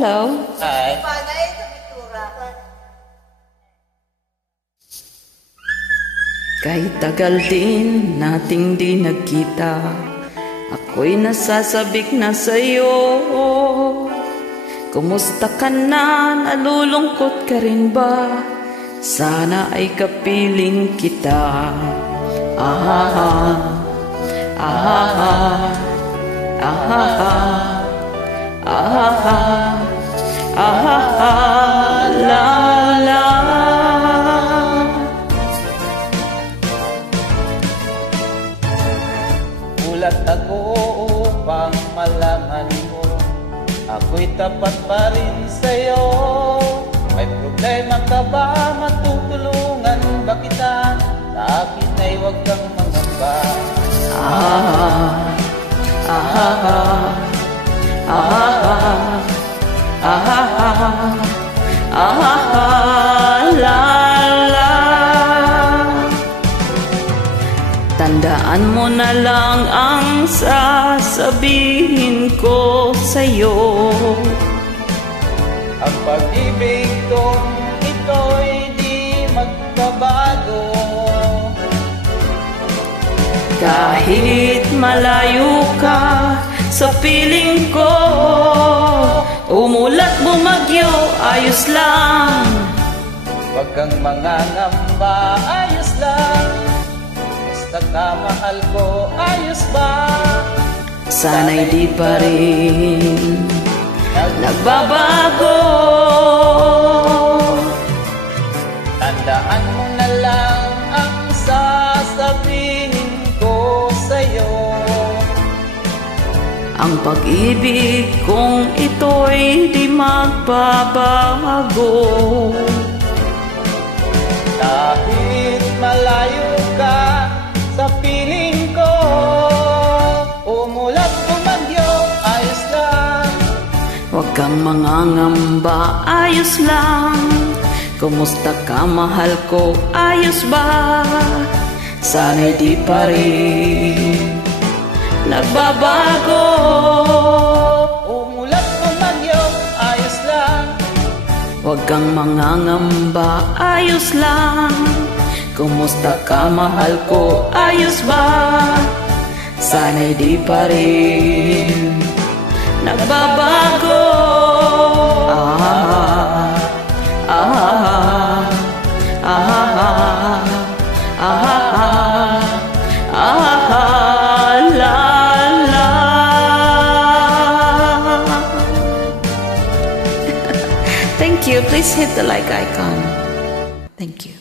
Hello. Hi. Kahit tagal din nating di nagkita, ako'y nasasabik na sa'yo. Kumusta ka na? Nalulungkot ka rin ba? Sana ay kapiling kita. Ah, ah, ah, ah, ah, ah, la, la. Mulat ako upang malaman mo ako'y tapat pa rin sa'yo. May problema ka ba? Matutulungan ba kita? Sa akin ay huwag kang mangamba. Ah, ah, ah, ah, ah, la, la. Tandaan mo na lang ang sasabihin ko sa'yo. Ang pag-ibig kong ito'y di magbabago. Kahit malayo ka sa piling ko, umulat bumagyo, ayos lang. Huwag kang mangangamba, ayos lang. Basta ka mahal ko, ayos ba? Sana'y di pa rin nagbabago. Tandaan mo na lang ang sasabihin ko sa'yo. Ang pag-ibig kong ito'y di magbabago. Kahit malayo ka sa piling ko, umulat bumagyo, ayos lang. Huwag kang mangangamba, ayos lang. Kumusta ka, mahal ko, ayos ba? Sana'y di pa rin nagbabago. Umulat bumagyo, ayos lang. Huwag kang mangangamba, ayos lang. Kumusta ka, mahal ko, ayos ba? Sana'y di pa rin nagbabago. Ah, ah, ah, ah, ah, la, la. Thank you. Please hit the like icon. Thank you.